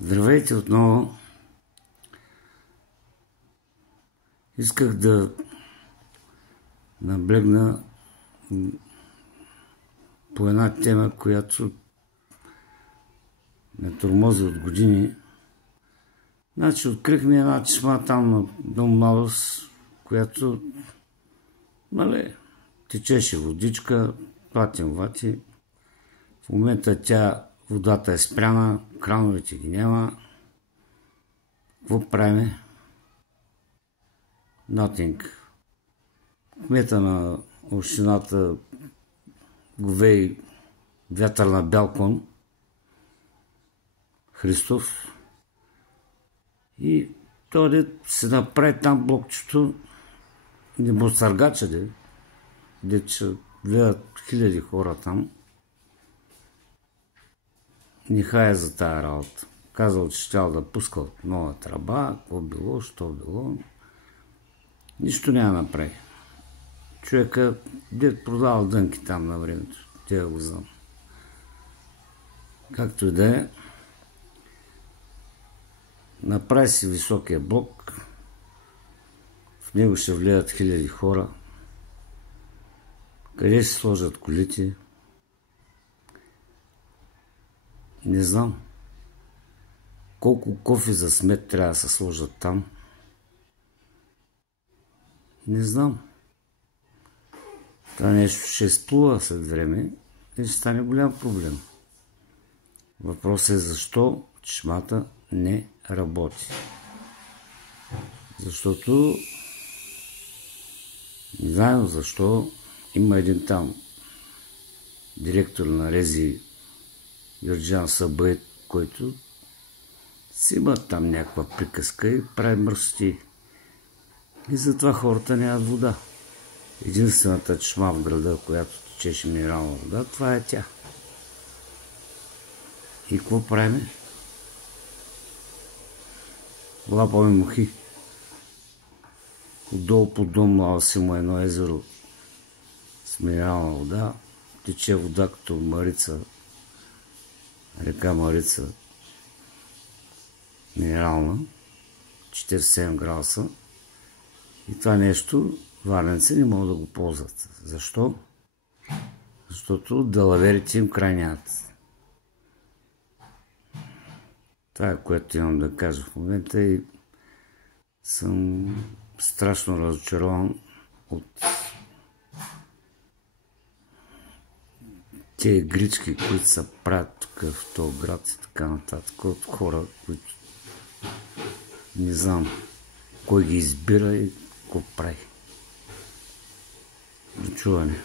Здравейте отново. Исках да наблегна по една тема, която ме тормози от години. Значи открихме една чешма там на Дом Младост, която течеше водичка, платим вати. В момента водата е спряна, крановете ги няма. Какво правиме? Nothing. Кмета на общината Говей вятър на Бялкон Христов и той се направи там блокчето небостъргача, дето гледат хиляди хора там. Нехая за тая работа. Казал, че щял да пускал нова тръба, какво било, що било. Нищо няма направи. Човека, дед продавал дънки там на времето. Тя го знам. Както и да е, направи си високия блок. В него ще влияят хиляди хора. Къде се сложат колите? Не знам. Колко кофи за смет трябва да се сложат там? Не знам. Това нещо ще изплува след време и ще стане голям проблем. Въпросът е защо чешмата не работи. Защото не знаем защо има един там директор на РЕЗИ Юрджан Сабает, който си има там някаква приказка и прави мръсоти. И затова хората нямат вода. Единствената чешма в града, която течеше минерална вода, това е тя. И какво правим? Лапаме мухи. Отдолу по Дом Младост има едно езеро с минерална вода. Тече вода като Марица, река Марица, минерална, 47 градуса. И това нещо варненци не могат да го ползват. Защо? Защото далаверите им край нямат. Това е, което имам да кажа в момента и съм страшно разочарован от тези игрички, които се правят тук в този град и така нататък, от хора, които не знам кой ги избира и какво прави. До чуване.